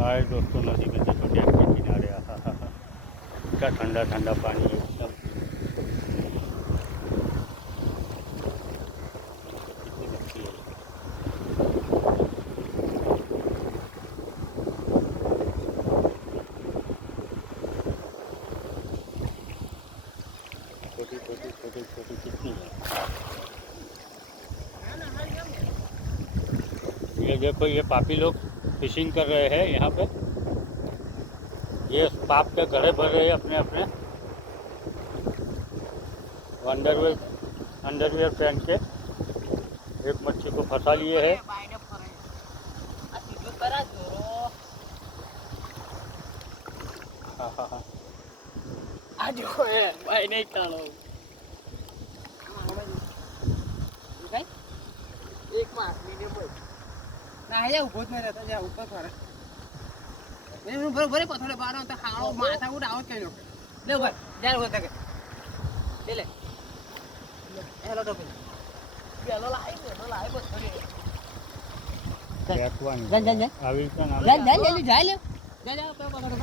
हाय दोस्तों, नदी में से छोटे के किनारे क्या ठंडा ठंडा पानी है एकदम। कितनी मच्छी है। छोटी छोटी छोटी छोटी कितनी है। ये देखो, ये पापी लोग फिशिंग कर रहे हैं यहाँ पे। ये पाप के घड़े भर रहे हैं अपने अपने। अंडरवेयर अंडरवेयर पहन के एक मच्छी को फंसा लिए है। हाँ हाँ हाँ, એક માં મીડિયમ ના આયા ઉભો જ ન રહેતા જ્યાં ઉપર ફરે મેં બરોબર પથોડે બારો તો ખાણો માથા ઉડ આવ કેનો લે ઉપર જાર હોતા કે લે હેલો તો પેલો લાઈ બસ કરી ફેંકવાની. જા આવી રીતે ના જા લે જા પેલો પથોડે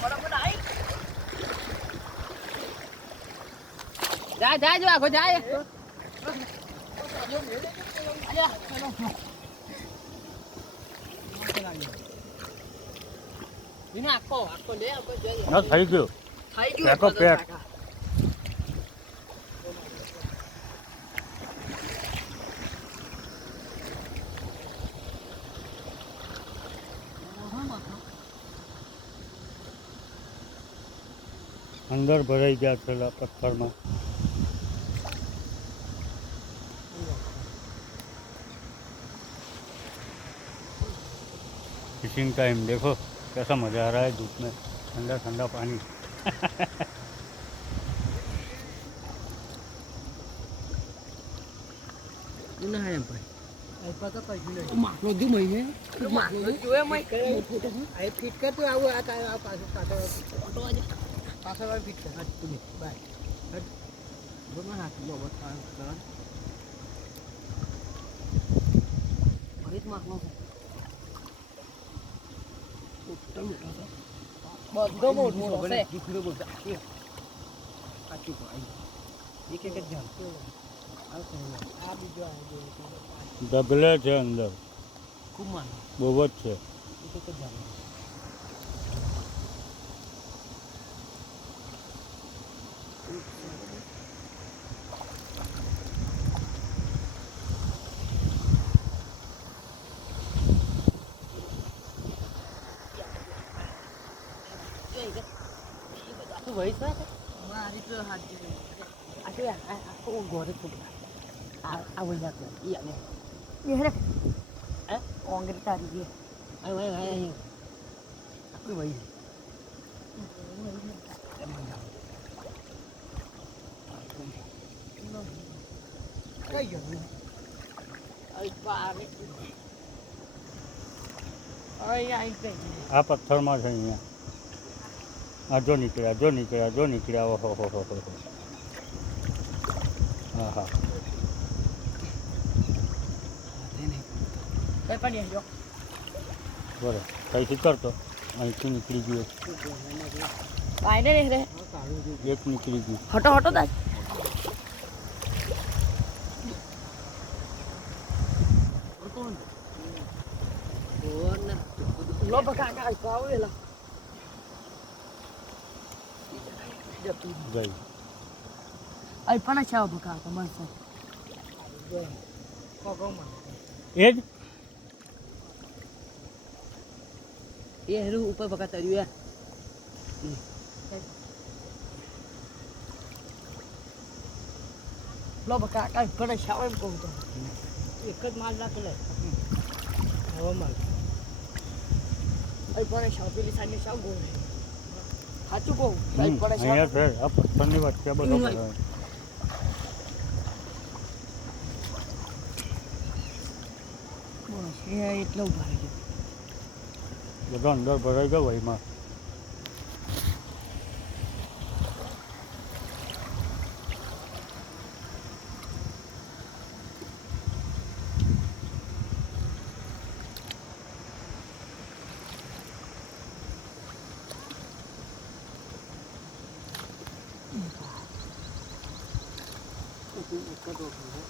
ફટાફટ આઈ જા જો આખો જાય ના થઈ ગયો. ફેંકો પેક. અંદર ભરાઈ ગયા છે પથ્થરમાં. फिशिंग टाइम देखो कैसा मज़ा आ रहा है धूप में, ठंडा ठंडा पानी. ફિટ કર તું આવું આ પાછળ ફિટ કર બાય હાથ લો બસ માખલો બધો મોટો છે દીકરો બોલતા આચું ભાઈ એક જ જાન આ બીજો ડબલે છે અંદર, કુમાર બહુ જ છે. એક જ જાન ભાઈ છે મારી તો હાથ જે આ ગોરે છોકરા આ વઈ જાતો ઈ આને એ હે હે કોંગ્રેસ તારી દે આય આકુ ભાઈ કઈ ગયું આઈ પારે આઈ આ પથ્થરમાં છે અહીંયા. આ જો નીકળ્યા. ઓહો હો હો હો. હા હા. કઈ પાણી જો બરાબર કઈથી કરતો અહીંથી નીકળી ગયું. પાણી નહીં રે એક નીકળી ગયું. હટો દાદ લો બકા કાઈ પાવેલા ગઈ. ai pana chao baka komansa એ જ ये हेरू ऊपर बका तरियो है लो बका काय pana chao em કહું તો એક જ માલ રાખે લે હવા માલ ai pana chao પેલી સાઈડે chao ગો સાચું કહું ai pana chao અહીંયા છે આ પથ્થરની વચ્ચે બધો એટલો ઉભા ગયો બધો અંદર ભરાઈ ગયો એમાં. એક જ ઓળખું છે.